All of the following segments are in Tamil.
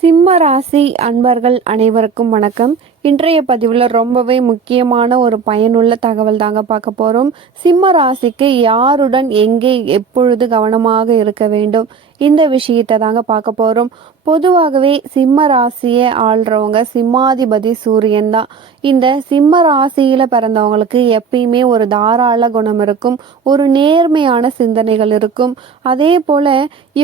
சிம்ம ராசி அன்பர்கள் அனைவருக்கும் வணக்கம். இன்றைய பதிவில் ரொம்பவே முக்கியமான ஒரு பயனுள்ள தகவல் தாங்க பார்க்க போகிறோம் சிம்ம ராசிக்கு யாருடன் எங்கே எப்பொழுது கவனமாக இருக்க வேண்டும்? இந்த விஷயத்தை தாங்க பார்க்க போகிறோம் பொதுவாகவே சிம்ம ராசியை ஆள்றவங்க சிம்மாதிபதி சூரியன் தான். இந்த சிம்ம ராசியில் பிறந்தவங்களுக்கு எப்பயுமே ஒரு தாராள குணம் இருக்கும். ஒரு நேர்மையான சிந்தனைகள் இருக்கும். அதே போல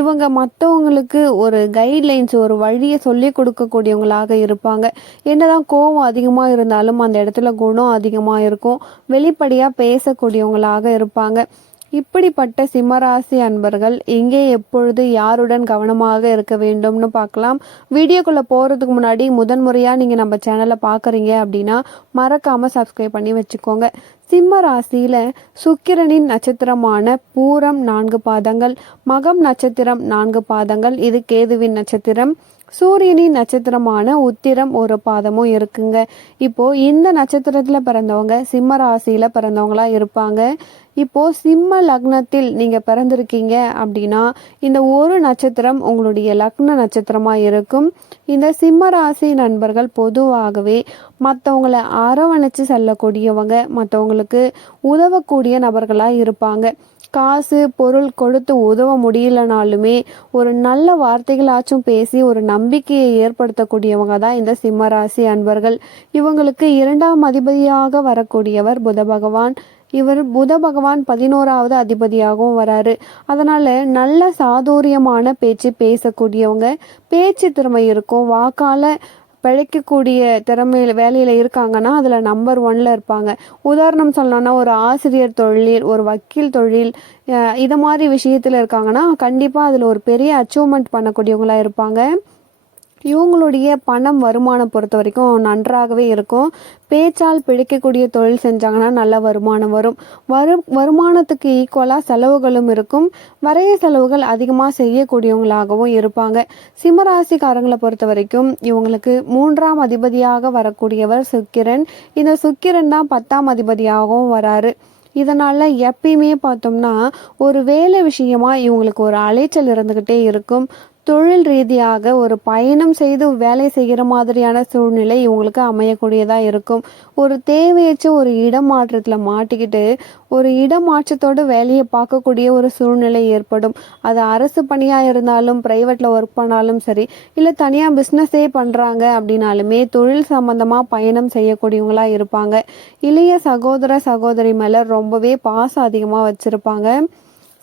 இவங்க மற்றவங்களுக்கு ஒரு கைட்லைன்ஸ் ஒரு வழியை சொல்லி கொடுக்கக்கூடியவங்களாக இருப்பாங்க. என்னதான் கோவம் அதிகமாக இருந்தாலும் அந்த இடத்துல குணம் அதிகமாக இருக்கும். வெளிப்படையாக பேசக்கூடியவங்களாக இருப்பாங்க. இப்படிப்பட்ட சிம்மராசி அன்பர்கள் எங்கே எப்பொழுது யாருடன் கவனமாக இருக்க வேண்டும்னு பார்க்கலாம். வீடியோக்குள்ளே போகிறதுக்கு முன்னாடி முதன்முறையாக நீங்கள் நம்ம சேனலை பார்க்குறீங்க அப்படின்னா மறக்காமல் சப்ஸ்கிரைப் பண்ணி வச்சுக்கோங்க. சிம்ம ராசியில சுக்கிரனின் நட்சத்திரமான பூரம் நான்கு பாதங்கள் மகம் நட்சத்திரம் நான்கு பாதங்கள் இது கேதுவின் நட்சத்திரம். சூரியனின் நட்சத்திரமான உத்திரம் ஒரு பாதமும் இருக்குங்க. இப்போ இந்த நட்சத்திரத்துல பிறந்தவங்க சிம்ம ராசியில பிறந்தவங்களா இருப்பாங்க. இப்போ சிம்ம லக்னத்தில் நீங்க பிறந்திருக்கீங்க அப்படின்னா இந்த ஒரு நட்சத்திரம் உங்களுடைய லக்ன நட்சத்திரமா இருக்கும். இந்த சிம்ம ராசி நண்பர்கள் பொதுவாகவே மற்றவங்களை அரவணைச்சு செல்லக்கூடியவங்க மற்றவங்களுக்கு உதவக்கூடிய நபர்களா இருப்பாங்க. காசு பொருள் கொடுத்து உதவ முடியலனாலுமே ஒரு நல்ல வார்த்தைகளாச்சும் பேசி ஒரு நம்பிக்கையை ஏற்படுத்தக்கூடியவங்க தான் இந்த சிம்மராசி அன்பர்கள். இவங்களுக்கு இரண்டாம் அதிபதியாக வரக்கூடியவர் புத பகவான். இவர் புத பகவான் பதினோராவது அதிபதியாகவும் வராரு. அதனால நல்ல சாதுரியமான பேச்சு பேசக்கூடியவங்க. பேச்சு திறமை இருக்கும். வாக்கால பிழைக்கக்கூடிய திறமையில் வேலையில் இருக்காங்கன்னா அதில் நம்பர் ஒன்ல இருப்பாங்க. உதாரணம் சொல்லணும்னா ஒரு ஆசிரியர் தொழில் ஒரு வக்கீல் தொழில் இதை மாதிரி விஷயத்தில் இருக்காங்கன்னா கண்டிப்பாக அதில் ஒரு பெரிய அச்சீவ்மெண்ட் பண்ணக்கூடியவங்களா இருப்பாங்க. இவங்களுடைய பணம் வருமானம் பொறுத்த வரைக்கும் நன்றாகவே இருக்கும். பேச்சால் பிழைக்கக்கூடிய தொழில் செஞ்சாங்கன்னா நல்ல வருமானம் வரும். வரு வருமானத்துக்கு ஈக்குவலாக செலவுகளும் இருக்கும். வரைய செலவுகள் அதிகமாக செய்யக்கூடியவங்களாகவும் இருப்பாங்க. சிம்மராசிக்காரங்களை பொறுத்த வரைக்கும் இவங்களுக்கு மூன்றாம் அதிபதியாக வரக்கூடியவர் சுக்கிரன். இந்த சுக்கிரன் தான் பத்தாம் அதிபதியாகவும் வராரு. இதனால எப்பயுமே பார்த்தோம்னா ஒரு வேலை விஷயமா இவங்களுக்கு ஒரு அலைச்சல் இருந்துகிட்டே இருக்கும். தொழில் ரீதியாக ஒரு பயணம் செய்து வேலை செய்கிற மாதிரியான சூழ்நிலை இவங்களுக்கு அமையக்கூடியதாக இருக்கும். ஒரு தேவையற்ற ஒரு இடம் மாற்றத்தில் மாட்டிக்கிட்டு ஒரு இடம் மாற்றத்தோடு வேலையை பார்க்கக்கூடிய ஒரு சூழ்நிலை ஏற்படும். அது அரசு பணியாக இருந்தாலும் ப்ரைவேட்டில் ஒர்க் பண்ணாலும் சரி இல்லை தனியாக பிஸ்னஸே பண்ணுறாங்க அப்படின்னாலுமே தொழில் சம்மந்தமாக பயணம் செய்யக்கூடியவங்களாக இருப்பாங்க. இளைய சகோதர சகோதரி மேலே ரொம்பவே பாசம் அதிகமாக வச்சுருப்பாங்க.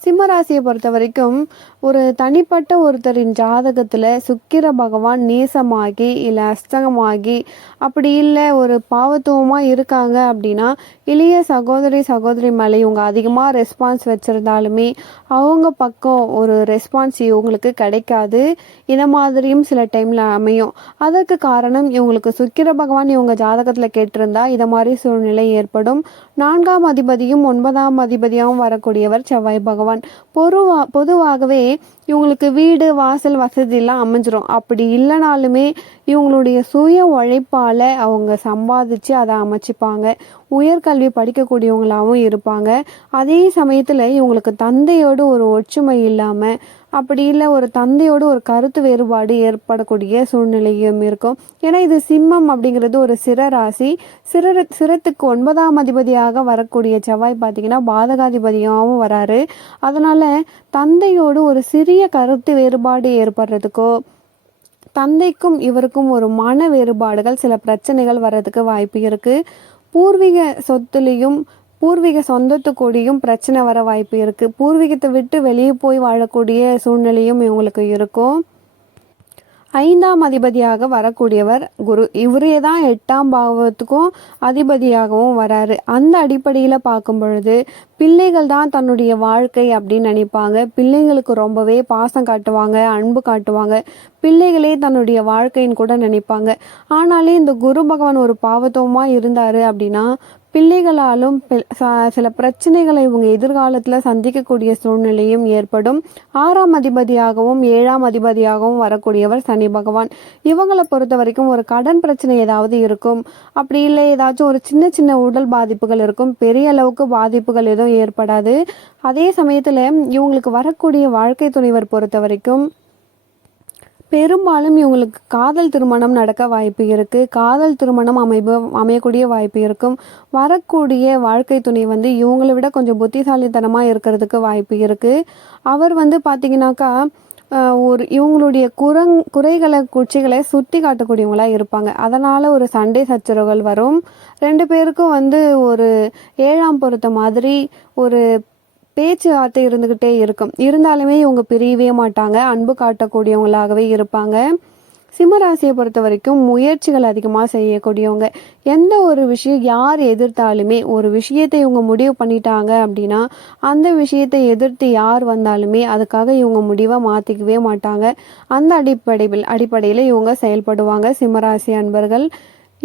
சிம்மராசியை பொறுத்த வரைக்கும் ஒரு தனிப்பட்ட ஒருத்தரின் ஜாதகத்தில் சுக்கிர பகவான் நீசமாகி இல்லை அஸ்தகமாகி அப்படி இல்லை ஒரு பாவத்துவமாக இருக்காங்க அப்படின்னா இளைய சகோதரி சகோதரி மேலே இவங்க அதிகமாக ரெஸ்பான்ஸ் வச்சுருந்தாலுமே அவங்க பக்கம் ஒரு ரெஸ்பான்ஸ் இவங்களுக்கு கிடைக்காது. இந்த மாதிரியும் சில டைமில் அமையும். அதற்கு காரணம் இவங்களுக்கு சுக்கிர பகவான் இவங்க ஜாதகத்தில் கேட்டிருந்தா இதை மாதிரி சூழ்நிலை ஏற்படும். நான்காம் அதிபதியும் ஒன்பதாம் அதிபதியாகவும் வரக்கூடியவர் செவ்வாய் பகவான். பொதுவா பொதுவாகவே இவங்களுக்கு வீடு வாசல் வசதியெல்லாம் அமைஞ்சிரும். அப்படி இல்லைனாலுமே இவங்களுடைய சுய உழைப்பால் அவங்க சம்பாதிச்சு அதை அமைச்சிப்பாங்க. உயர்கல்வி படிக்கக்கூடியவங்களாகவும் இருப்பாங்க. அதே சமயத்தில் இவங்களுக்கு தந்தையோடு ஒரு ஒற்றுமை இல்லாமல் அப்படி இல்லை ஒரு தந்தையோடு ஒரு கருத்து வேறுபாடு ஏற்படக்கூடிய சூழ்நிலையும் இருக்கும். ஏன்னா இது சிம்மம் அப்படிங்கிறது ஒரு சிற ராசி. சிற சிரத்துக்கு ஒன்பதாம் அதிபதியாக வரக்கூடிய செவ்வாய் பார்த்தீங்கன்னா பாதகாதிபதியாகவும் வராரு. அதனால் தந்தையோடு ஒரு சிறிய கருத்து வேறுபாடு ஏற்படுறதுக்கோ தந்தைக்கும் இவருக்கும் ஒரு மன வேறுபாடுகள் சில பிரச்சனைகள் வர்றதுக்கு வாய்ப்பு இருக்குது பூர்வீக சொத்துலேயும் பூர்வீக சொந்தத்துக்கூடியும் பிரச்சனை வர வாய்ப்பு இருக்குது பூர்வீகத்தை விட்டு வெளியே போய் வாழக்கூடிய சூழ்நிலையும் இவங்களுக்கு இருக்கும். ஐந்தாம் அதிபதியாக வரக்கூடியவர் குரு. இவரே தான் எட்டாம் பாவத்துக்கும் அதிபதியாகவும் வராரு. அந்த அடிப்படையில் பார்க்கும் பொழுது பிள்ளைகள் தான் தன்னுடைய வாழ்க்கை அப்படின்னு நினைப்பாங்க. பிள்ளைங்களுக்கு ரொம்பவே பாசம் காட்டுவாங்க அன்பு காட்டுவாங்க. பிள்ளைகளே தன்னுடைய வாழ்க்கைன்னு கூட நினைப்பாங்க. ஆனாலே இந்த குரு பகவான் ஒரு பாவத்தோமா இருந்தாரு அப்படின்னா பிள்ளைகளாலும் சில பிரச்சனைகளை இவங்க எதிர்காலத்தில் சந்திக்கக்கூடிய சூழ்நிலையும் ஏற்படும். ஆறாம் அதிபதியாகவும் ஏழாம் அதிபதியாகவும் வரக்கூடியவர் சனி பகவான். இவங்களை பொறுத்த வரைக்கும் ஒரு கடன் பிரச்சனை ஏதாவது இருக்கும். அப்படி இல்லை ஏதாச்சும் ஒரு சின்ன சின்ன உடல் பாதிப்புகள் இருக்கும். பெரிய அளவுக்கு பாதிப்புகள் எதுவும் ஏற்படாது. அதே சமயத்தில் இவங்களுக்கு வரக்கூடிய வாழ்க்கை துணைவர் பொறுத்த வரைக்கும் பெரும்பாலும் இவங்களுக்கு காதல் திருமணம் நடக்க வாய்ப்பு இருக்குது காதல் திருமணம் அமைப்பு அமையக்கூடிய வாய்ப்பு இருக்கும். வரக்கூடிய வாழ்க்கை துணை வந்து இவங்களை விட கொஞ்சம் புத்திசாலித்தனமாக இருக்கிறதுக்கு வாய்ப்பு இருக்குது அவர் வந்து பாத்தீங்கன்னாக்கா ஒரு இவங்களுடைய குரங் குறைகளை குச்சிகளை சுட்டி காட்டக்கூடியவங்களாக இருப்பாங்க. அதனால் ஒரு சண்டை சச்சரவுகள் வரும். ரெண்டு பேருக்கும் வந்து ஒரு ஏழாம் பொருத்த மாதிரி ஒரு பேச்சுவார்த்தை இருந்துகிட்டே இருக்கும். இருந்தாலுமே இவங்க பிரியவே மாட்டாங்க. அன்பு காட்டக்கூடியவங்களாகவே இருப்பாங்க. சிம்மராசியை பொறுத்த வரைக்கும் முயற்சிகள் அதிகமாக செய்யக்கூடியவங்க. எந்த ஒரு விஷயம் யார் எதிர்த்தாலுமே ஒரு விஷயத்தை இவங்க முடிவு பண்ணிட்டாங்க அப்படின்னா அந்த விஷயத்தை எதிர்த்து யார் வந்தாலுமே அதுக்காக இவங்க முடிவை மாற்றிக்கவே மாட்டாங்க. அந்த அடிப்படையில் அடிப்படையில் இவங்க செயல்படுவாங்க சிம்மராசி அன்பர்கள்.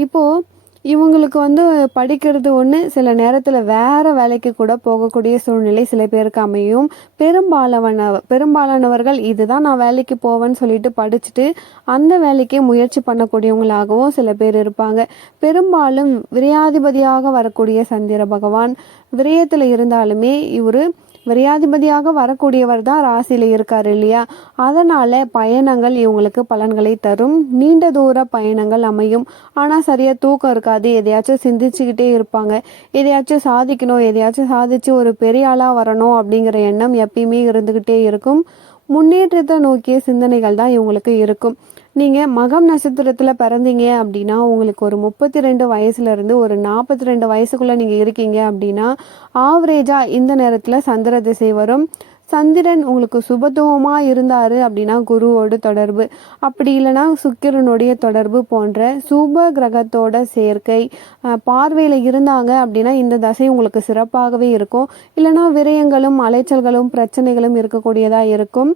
இப்போது இவங்களுக்கு வந்து படிக்கிறது ஒன்று சில நேரத்தில் வேற வேலைக்கு கூட போகக்கூடிய சூழ்நிலை சில பேருக்கு அமையும். பெரும்பாலான பெரும்பாலானவர்கள் இதுதான் நான் வேலைக்கு போவேன்னு சொல்லிட்டு படிச்சுட்டு அந்த வேலைக்கே முயற்சி பண்ணக்கூடியவங்களாகவும் சில பேர் இருப்பாங்க. பெரும்பாலும் விரையாதிபதியாக வரக்கூடிய சந்திர பகவான் விரயத்தில் இருந்தாலுமே இவர் விரையாதிபதியாக வரக்கூடியவர் தான் ராசியில் இருக்கார் இல்லையா? அதனால பயணங்கள் இவங்களுக்கு பலன்களை தரும். நீண்ட தூர பயணங்கள் அமையும். ஆனால் சரியாக தூக்கம் இருக்காது. எதையாச்சும் சிந்திச்சுக்கிட்டே இருப்பாங்க. எதையாச்சும் சாதிக்கணும். எதையாச்சும் சாதிச்சு ஒரு பெரிய ஆளாக வரணும் அப்படிங்கிற எண்ணம் எப்பயுமே இருந்துக்கிட்டே இருக்கும். முன்னேற்றத்தை நோக்கிய சிந்தனைகள் தான் இவங்களுக்கு இருக்கும். நீங்கள் மகம் நட்சத்திரத்தில் பிறந்தீங்க அப்படின்னா உங்களுக்கு ஒரு முப்பத்தி ரெண்டு வயசுலேருந்து ஒரு நாற்பத்தி ரெண்டு வயசுக்குள்ளே நீங்கள் இருக்கீங்க அப்படின்னா ஆவரேஜாக இந்த நேரத்தில் சந்திர திசை வரும். சந்திரன் உங்களுக்கு சுபத்துவமாக இருந்தார் அப்படின்னா குருவோட தொடர்பு. அப்படி இல்லைன்னா சுக்கிரனுடைய தொடர்பு போன்ற சுப கிரகத்தோட சேர்க்கை பார்வையில் இருந்தாங்க அப்படின்னா இந்த தசை உங்களுக்கு சிறப்பாகவே இருக்கும். இல்லைன்னா விரயங்களும் அலைச்சல்களும் பிரச்சனைகளும் இருக்கக்கூடியதாக இருக்கும்.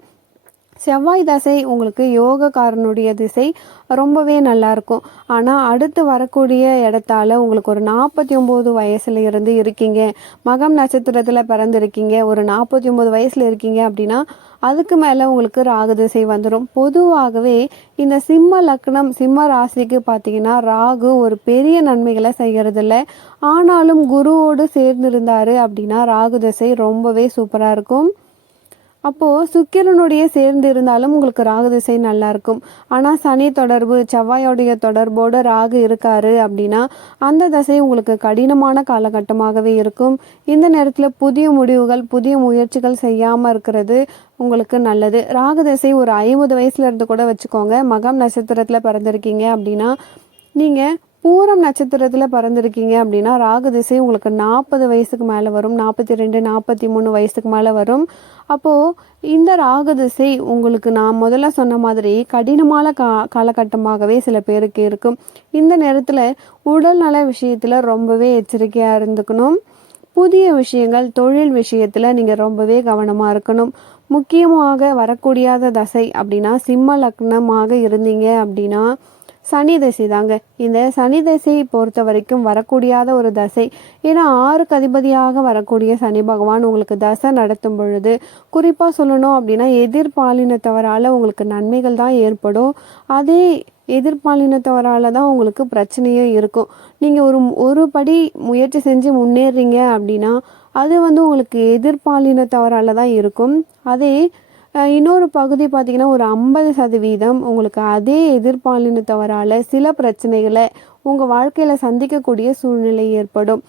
செவ்வாய் தசை உங்களுக்கு யோகக்காரனுடைய திசை ரொம்பவே நல்லா இருக்கும். ஆனால் அடுத்து வரக்கூடிய இடத்தால உங்களுக்கு ஒரு நாற்பத்தி ஒம்பது வயசுல இருந்து இருக்கீங்க. மகம் நட்சத்திரத்தில் பிறந்திருக்கீங்க. ஒரு நாற்பத்தி ஒம்பது வயசுல இருக்கீங்க அப்படின்னா அதுக்கு மேலே உங்களுக்கு ராகு திசை வந்துடும் பொதுவாகவே இந்த சிம்ம லக்னம் சிம்ம ராசிக்கு பார்த்தீங்கன்னா ராகு ஒரு பெரிய நன்மைகளை செய்கிறதில்ல ஆனாலும் குருவோடு சேர்ந்திருந்தாரு அப்படின்னா ராகு திசை ரொம்பவே சூப்பராக இருக்கும். அப்போ சுக்கிரனுடைய சேர்ந்து இருந்தாலும் உங்களுக்கு ராகு திசை நல்லா இருக்கும். ஆனா சனி தொடர்பு செவ்வாயோடைய தொடர்போட ராகு இருக்காரு அப்படின்னா அந்த தசை உங்களுக்கு கடினமான காலகட்டமாகவே இருக்கும். இந்த நேரத்துல புதிய முடிவுகள் புதிய முயற்சிகள் செய்யாம இருக்கிறது உங்களுக்கு நல்லது. ராகு திசை ஒரு ஐம்பது வயசுல இருந்து கூட வச்சுக்கோங்க. மகம் நட்சத்திரத்துல பிறந்திருக்கீங்க அப்படின்னா நீங்க பூரம் நட்சத்திரத்தில் பிறந்திருக்கீங்க அப்படின்னா ராகு திசை உங்களுக்கு நாற்பது வயசுக்கு மேலே வரும். நாற்பத்தி ரெண்டு நாற்பத்தி மூணு வயசுக்கு மேலே வரும். அப்போது இந்த ராகு திசை உங்களுக்கு நான் முதல்ல சொன்ன மாதிரி கடினமான கா காலகட்டமாகவே சில பேருக்கு இருக்கும். இந்த நேரத்தில் உடல்நல விஷயத்தில் ரொம்பவே எச்சரிக்கையாக இருந்துக்கணும். புதிய விஷயங்கள் தொழில் விஷயத்தில் நீங்கள் ரொம்பவே கவனமாக இருக்கணும். முக்கியமாக வரக்கூடியாத தசை அப்படின்னா சிம்ம லக்னமாக இருந்தீங்க அப்படின்னா சனி தசை தாங்க. இந்த சனி தசையை பொறுத்த வரைக்கும் வரக்கூடியாத ஒரு தசை. ஏன்னா ஆறுக்கு அதிபதியாக வரக்கூடிய சனி பகவான் உங்களுக்கு தசை நடத்தும் பொழுது குறிப்பாக சொல்லணும் அப்படின்னா எதிர்பாலினத்தவரால் உங்களுக்கு நன்மைகள் தான் ஏற்படும். அதே எதிர்பாலினத்தவரால் தான் உங்களுக்கு பிரச்சனையும் இருக்கும். நீங்கள் ஒரு ஒரு படி முயற்சி செஞ்சு முன்னேறீங்க அப்படின்னா அது வந்து உங்களுக்கு எதிர்பாலினத்தவரால் தான் இருக்கும். அதே இன்னொரு பகுதி பார்த்தீங்கன்னா ஒரு ஐம்பது சதவீதம் உங்களுக்கு அதே எதிர்பாலினத்தவரால் சில பிரச்சனைகளை உங்கள் வாழ்க்கையில் சந்திக்கக்கூடிய சூழ்நிலை ஏற்படும்.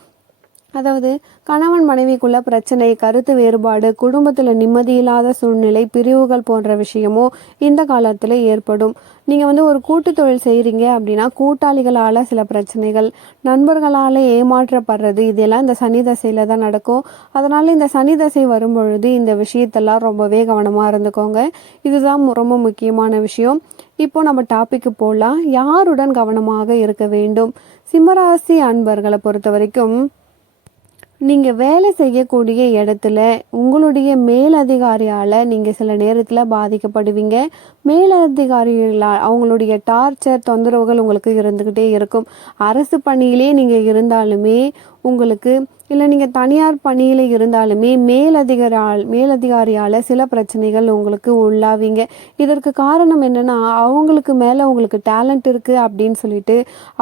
அதாவது கணவன் மனைவிக்குள்ள பிரச்சனை கருத்து வேறுபாடு குடும்பத்தில் நிம்மதியில்லாத சூழ்நிலை பிரிவுகள் போன்ற விஷயமும் இந்த காலத்தில் ஏற்படும். நீங்கள் வந்து ஒரு கூட்டு தொழில் செய்கிறீங்க அப்படின்னா கூட்டாளிகளால் சில பிரச்சனைகள் நண்பர்களால் ஏமாற்றப்படுறது இதெல்லாம் இந்த சனி தசையில் தான் நடக்கும். அதனால் இந்த சனி தசை வரும்பொழுது இந்த விஷயத்தெல்லாம் ரொம்பவே கவனமாக இருந்துக்கோங்க. இதுதான் ரொம்ப முக்கியமான விஷயம். இப்போ நம்ம டாபிக்கு போகலாம் யாருடன் கவனமாக இருக்க வேண்டும்? சிம்மராசி அன்பர்களை பொறுத்த வரைக்கும் நீங்கள் வேலை செய்யக்கூடிய இடத்துல உங்களுடைய மேலதிகாரியால் நீங்கள் சில நேரத்தில் பாதிக்கப்படுவீங்க. மேலதிகாரிகளால் அவங்களுடைய டார்ச்சர் தொந்தரவுகள் உங்களுக்கு இருந்துக்கிட்டே இருக்கும். அரசு பணியிலே நீங்கள் இருந்தாலுமே உங்களுக்கு இல்லை நீங்கள் தனியார் பணியில் இருந்தாலுமே மேலதிகாரால் மேலதிகாரியால் சில பிரச்சனைகள் உங்களுக்கு உள்ளாவீங்க. இதற்கு காரணம் என்னன்னா அவங்களுக்கு மேலே உங்களுக்கு டேலண்ட் இருக்குது அப்படின்னு சொல்லிட்டு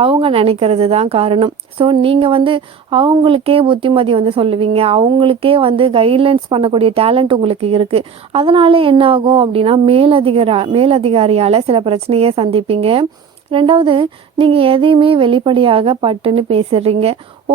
அவங்க நினைக்கிறது தான் காரணம். ஸோ நீங்கள் வந்து அவங்களுக்கே புத்திமதி வந்து சொல்லுவீங்க. அவங்களுக்கே வந்து கைட்லைன்ஸ் பண்ணக்கூடிய டேலண்ட் உங்களுக்கு இருக்குது அதனால் என்ன ஆகும் அப்படின்னா மேலதிகார மேலதிகாரியால் சில பிரச்சனையை சந்திப்பீங்க. ரெண்டாவது நீங்கள் எதையுமே வெளிப்படையாக பட்டுன்னு பேசிடுறீங்க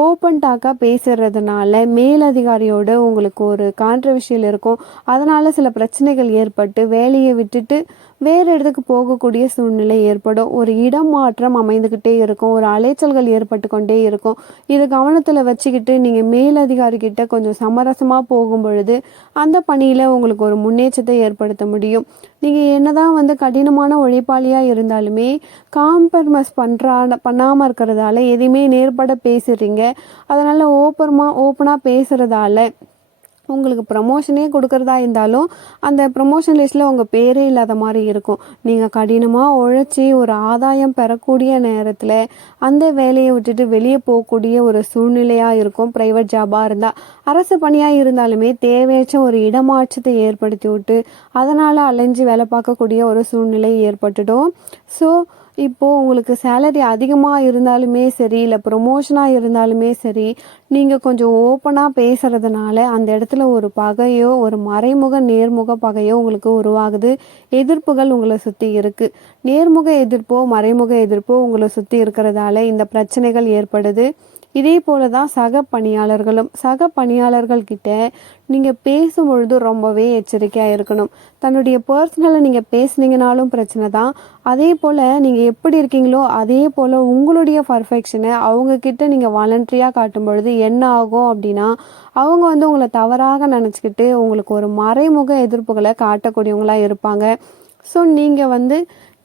ஓப்பன் டாக்காக பேசுறதுனால மேலதிகாரியோட உங்களுக்கு ஒரு கான்ட்ரவர்ஷியல் இருக்கும். அதனால் சில பிரச்சனைகள் ஏற்பட்டு வேலையை விட்டுட்டு வேறு இடத்துக்கு போகக்கூடிய சூழ்நிலை ஏற்படும். ஒரு இடம் மாற்றம் அமைந்துக்கிட்டே இருக்கும். ஒரு அலைச்சல்கள் ஏற்பட்டு கொண்டே இருக்கும். இது கவனத்தில் வச்சுக்கிட்டு நீங்கள் மேலதிகாரிகிட்ட கொஞ்சம் சமரசமாக போகும் பொழுது அந்த பணியில் உங்களுக்கு ஒரு முன்னேற்றத்தை ஏற்படுத்த முடியும். நீங்கள் என்னதான் வந்து கடினமான உழைப்பாளியாக இருந்தாலுமே காம்பர்மஸ் பண்ணுற பண்ணாமல் இருக்கிறதால எதையுமே நேர்பட பேசுகிறீங்க அதனால் ஓப்பனமாக ஓப்பனாக பேசுகிறதால உங்களுக்கு ப்ரமோஷனே கொடுக்கறதா இருந்தாலும் அந்த ப்ரமோஷன் லிஸ்ட்டில் உங்கள் பேரே இல்லாத மாதிரி இருக்கும். நீங்கள் கடினமாக உழைச்சி ஒரு ஆதாயம் பெறக்கூடிய நேரத்தில் அந்த வேலையை விட்டுட்டு வெளியே போகக்கூடிய ஒரு சூழ்நிலையாக இருக்கும். ப்ரைவேட் ஜாபாக இருந்தால் அரசு பணியாக இருந்தாலுமே தேவையற்ற ஒரு இடமாற்றத்தை ஏற்படுத்தி விட்டு அதனால் அலைஞ்சு வேலை பார்க்கக்கூடிய ஒரு சூழ்நிலை ஏற்பட்டுடும். ஸோ இப்போது உங்களுக்கு சேலரி அதிகமாக இருந்தாலுமே சரி இல்லை ப்ரொமோஷனாக இருந்தாலுமே சரி நீங்கள் கொஞ்சம் ஓப்பனாக பேசுகிறதுனால அந்த இடத்துல ஒரு பகையோ ஒரு மறைமுக நேர்முக பகையோ உங்களுக்கு உருவாகுது. எதிர்ப்புகள் உங்களை சுற்றி இருக்குது நேர்முக எதிர்ப்போ மறைமுக எதிர்ப்போ உங்களை சுற்றி இருக்கிறதால இந்த பிரச்சனைகள் ஏற்படுது. இதே போல தான் சக பணியாளர்களும் சக பணியாளர்கள் கிட்ட நீங்கள் பேசும்பொழுது ரொம்பவே எச்சரிக்கையாக இருக்கணும். தன்னுடைய பர்சனலை நீங்கள் பேசுனீங்கனாலும் பிரச்சனை தான். அதே போல் நீங்கள் எப்படி இருக்கீங்களோ அதே போல் உங்களுடைய பர்ஃபெக்ஷனை அவங்கக்கிட்ட நீங்கள் வாலண்ட்ரியாக காட்டும் பொழுது என்ன ஆகும் அப்படின்னா அவங்க வந்து உங்களை தவறாக நினச்சிக்கிட்டு உங்களுக்கு ஒரு மறைமுக எதிர்ப்புகளை காட்டக்கூடியவங்களாக இருப்பாங்க. ஸோ நீங்கள் வந்து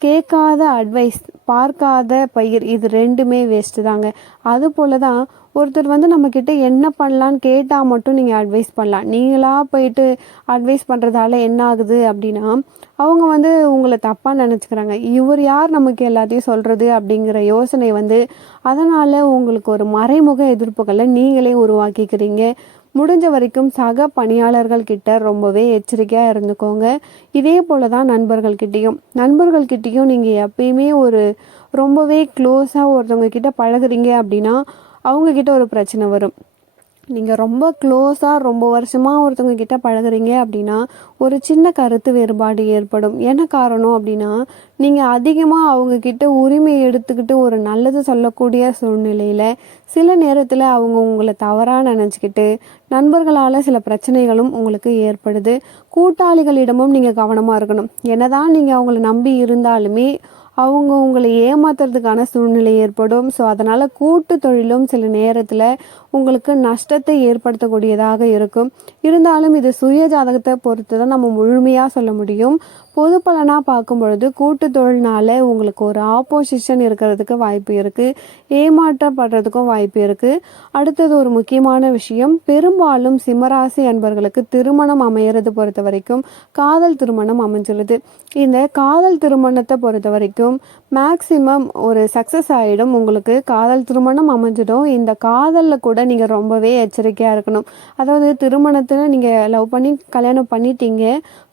கேட்காத அட்வைஸ் பார்க்காத பயிர் இது ரெண்டுமே வேஸ்ட்டு தாங்க. அது போல தான் ஒருத்தர் வந்து நம்மக்கிட்ட என்ன பண்ணலான்னு கேட்டால் மட்டும் நீங்கள் அட்வைஸ் பண்ணலாம். நீங்களாக போயிட்டு அட்வைஸ் பண்ணுறதால என்ன ஆகுது அப்படின்னா அவங்க வந்து உங்களை தப்பாக நினச்சிக்கிறாங்க. இவர் யார் நமக்கு எல்லாத்தையும் சொல்கிறது அப்படிங்கிற யோசனை வந்து அதனால் உங்களுக்கு ஒரு மறைமுக எதிர்ப்புகளை நீங்களே உருவாக்கிக்கிறீங்க. முடிஞ்ச வரைக்கும் சக பணியாளர்கள் கிட்ட ரொம்பவே எச்சரிக்கையாக இருந்துக்கோங்க. இதே போல தான் நண்பர்கள்கிட்டேயும் நண்பர்கள்கிட்டேயும் நீங்கள் எப்பயுமே ஒரு ரொம்பவே க்ளோஸாக ஒருத்தவங்க கிட்ட பழகுறீங்க அப்படின்னா அவங்கக்கிட்ட ஒரு பிரச்சனை வரும். நீங்கள் ரொம்ப க்ளோஸாக ரொம்ப வருஷமாக ஒருத்தவங்க கிட்ட பழகுறீங்க அப்படின்னா ஒரு சின்ன கருத்து வேறுபாடு ஏற்படும். என்ன காரணம் அப்படின்னா நீங்கள் அதிகமாக அவங்கக்கிட்ட உரிமை எடுத்துக்கிட்டு ஒரு நல்லது சொல்லக்கூடிய சூழ்நிலையில் சில நேரத்தில் அவங்க உங்களை தவறாக நினச்சிக்கிட்டு நண்பர்களால் சில பிரச்சனைகளும் உங்களுக்கு ஏற்படுது. கூட்டாளிகளிடமும் நீங்கள் கவனமாக இருக்கணும். என்னதான் நீங்கள் அவங்கள நம்பி இருந்தாலுமே அவங்க உங்களை ஏமாத்துறதுக்கான சூழ்நிலை ஏற்படும். ஸோ அதனால் கூட்டு தொழிலும் சில நேரத்தில் உங்களுக்கு நஷ்டத்தை ஏற்படுத்தக்கூடியதாக இருக்கும். இருந்தாலும் இது சுய ஜாதகத்தை பொறுத்து தான் நம்ம முழுமையாக சொல்ல முடியும். பொது பலனாக பார்க்கும் பொழுது கூட்டு தொழில்னால உங்களுக்கு ஒரு ஆப்போசிஷன் இருக்கிறதுக்கு வாய்ப்பு இருக்குது ஏமாற்றப்படுறதுக்கும் வாய்ப்பு இருக்குது அடுத்தது ஒரு முக்கியமான விஷயம் பெரும்பாலும் சிம்மராசி அன்பர்களுக்கு திருமணம் அமையிறது பொறுத்த வரைக்கும் காதல் திருமணம் அமைஞ்சிருது இந்த காதல் திருமணத்தை பொறுத்த வரைக்கும் மேக்சிமம் ஒரு சக்ஸஸ் ஆகிடும் உங்களுக்கு காதல் திருமணம் அமைஞ்சிடும். இந்த காதலில் கூட நீங்கள் ரொம்பவே எச்சரிக்கையாக இருக்கணும். அதாவது திருமணத்தில் நீங்கள் லவ் பண்ணி கல்யாணம் பண்ணிட்டீங்க.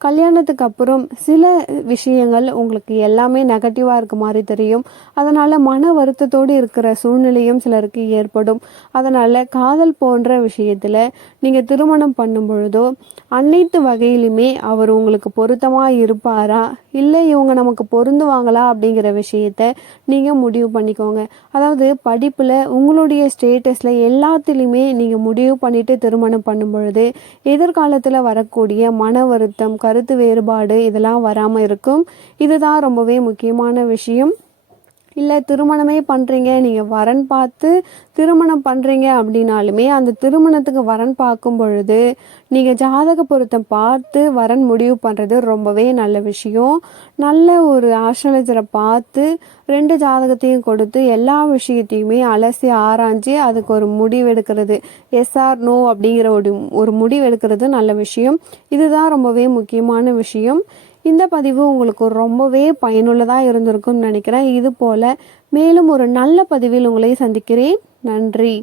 கல்யாணத்துக்கு அப்புறம் சில விஷயங்கள் உங்களுக்கு எல்லாமே நெகட்டிவாக இருக்க மாதிரி தெரியும். அதனால் மன வருத்தத்தோடு இருக்கிற சூழ்நிலையும் சிலருக்கு ஏற்படும். அதனால் காதல் போன்ற விஷயத்தில் நீங்கள் திருமணம் பண்ணும் பொழுதோ அனைத்து வகையிலுமே அவர் உங்களுக்கு பொருத்தமாக இருப்பாரா? இல்லை இவங்க நமக்கு பொருந்துவாங்களா? அப்படிங்கிற விஷயத்த நீங்கள் முடிவு பண்ணிக்கோங்க. அதாவது படிப்பில் உங்களுடைய ஸ்டேட்டஸில் எல்லாத்துலேயுமே நீங்கள் முடிவு பண்ணிவிட்டு திருமணம் பண்ணும் பொழுது எதிர்காலத்தில் வரக்கூடிய மன வருத்தம் கருத்து வேறுபாடு இதெல்லாம் வராமல் இருக்கும். இதுதான் ரொம்பவே முக்கியமான விஷயம். இல்லை திருமணமே பண்ணுறீங்க நீங்கள் வரன் பார்த்து திருமணம் பண்ணுறீங்க அப்படின்னாலுமே அந்த திருமணத்துக்கு வரன் பார்க்கும் பொழுது நீங்கள் ஜாதக பொருத்தம் பார்த்து வரன் முடிவு பண்ணுறது ரொம்பவே நல்ல விஷயம். நல்ல ஒரு ஆஸ்ட்ராலஜரை பார்த்து ரெண்டு ஜாதகத்தையும் கொடுத்து எல்லா விஷயத்தையுமே அலசி ஆராய்ஞ்சு அதுக்கு ஒரு முடிவு எடுக்கிறது. எஸ்ஆர் நோ அப்படிங்கிற ஒரு ஒரு முடிவு எடுக்கிறது நல்ல விஷயம். இதுதான் ரொம்பவே முக்கியமான விஷயம். இந்த பதிவு உங்களுக்கு ரொம்பவே பயனுள்ளதாக இருந்திருக்கும்னு நினைக்கிறேன். இது போல் மேலும் ஒரு நல்ல பதிவில் உங்களை சந்திக்கிறேன். நன்றி.